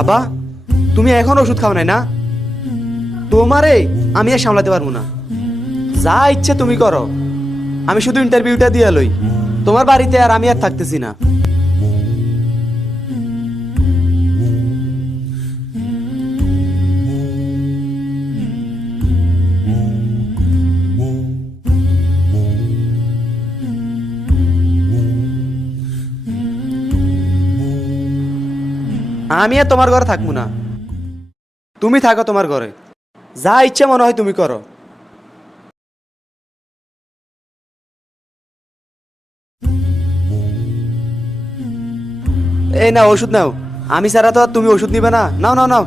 আব্বা, তুমি এখন ওষুধ খাও নাই না? তোমারে আমি আর সামলাতে পারবো না। যা ইচ্ছে তুমি করো, আমি শুধু ইন্টারভিউটা দিয়ে লই। তোমার বাড়িতে আর আমি আর থাকতেছি না। আমি আর তোমার ঘরে থাকবো না। তুমি থাকো তোমার ঘরে, যা ইচ্ছে মনে হয় তুমি করো। এই নাও ওষুধ নাও। আমি ছাড়া তো আর তুমি ওষুধ নিবে না। নাও নাও নাও।